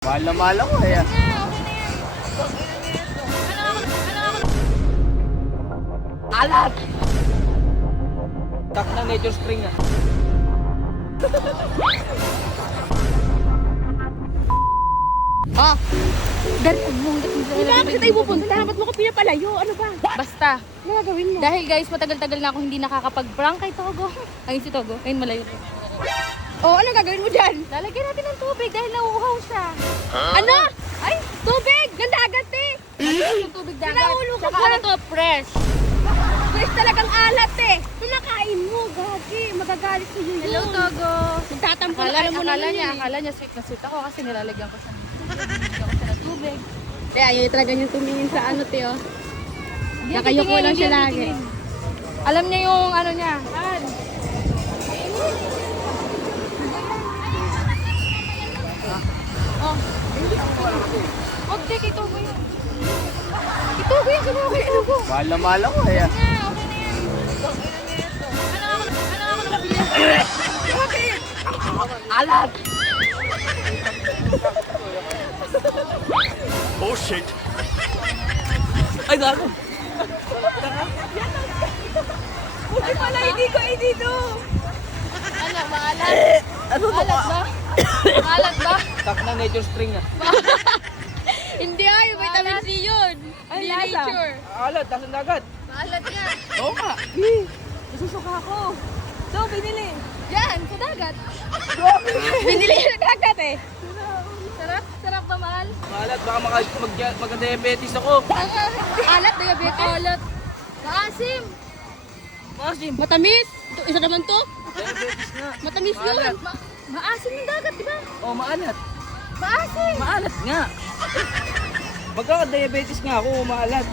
Mahal na mahal ako eh. Alat! Tak na nature spring ah. Ah, Bakit tayo pupunta? Ba't mo ko pinapalayo? Ano ba? basta. Ano gagawin mo? Dahil guys, matagal-tagal na ako hindi nakakapag-prank kay Togo. Ayun si Togo. Ayun malayo. Oh, ano gagawin mo dyan? Lalagyan natin ng tubig dahil nauuhaw siya. Ano? Ay, tubig! Ng dagat eh! Yung tubig dagat. Pinaulo ka Saka ba? ano to, fresh. Fresh talagang alat eh! Pinakain mo, gagi. Magagalit ko yun. Hello, Togo. Magtatampo na Akala, alam mo naman akala niya sweet na sweet ako kasi nilalagyan ko siya ng tubig. Nilalagyan ko siya ng tubig. Eh, ayaw talaga niyang tumingin sa ano, Teo. Hindi Nakayuko titingin, lang siya hindi lagi. titingin. Alam niya yung ano niya. Oh. Huwag di, kay Togo yun. Kay Togo yun, sabi ko kay Togo. Mahal na mahal ako eh. Okay na yan. Ano ako nakabili? Bakit? Alat! Oh shit! Ay, gago! Buti pala, hindi ko dito. Ano, maalat? Ano to? Maalat ba? Maalat ba? Tak na nature spring ah. Hindi ay, vitamin C yun. Ay, Hindi lasa. nature. Alat, nasa dagat. Maalat nga. Oo nga. Nasusuka ako. So, binili. Yan, sa dagat. Binili yung dagat eh. Sarap? Sarap ba, mahal? Alat, baka magka-diabetes ako. Alat, diabetes. Alat. Maasim. Masim. Matamis. Ito, isa naman to. Diabetes nga. Matamis Maalat. yun. Maasim yung dagat, di ba? Oh, maalat. Maasim. Maalat nga. Magka-diabetes nga ako, maalat.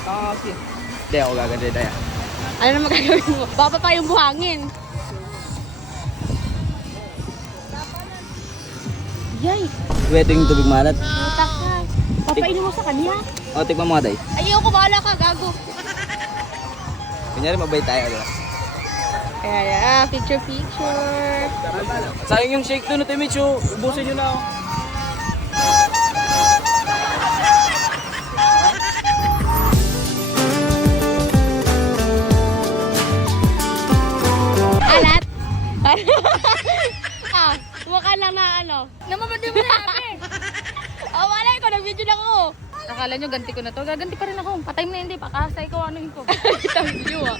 Kasi. Hindi ako gaganda tayo. Ano naman gagawin mo? Baba pa yung buhangin. Yay! Pwede yung tubig maalat. Utak ka. Papainom mo sa kanya. O, tikman mo nga tayo. Ayoko, bahala ka, gago. Kunyari, mabay tayo. Diba? Kaya, picture. Sayang yung shake doon, Timicho. Ubusin nyo na ako. Alat? Mukha lang na ano. Namamad mo na namin. Wala ko, nag-video lang ako. Akala nyo ganti ko na to. Gaganti pa rin ako. Patay mo na hindi. Pakasay ko ano yun ko. Thank you ah.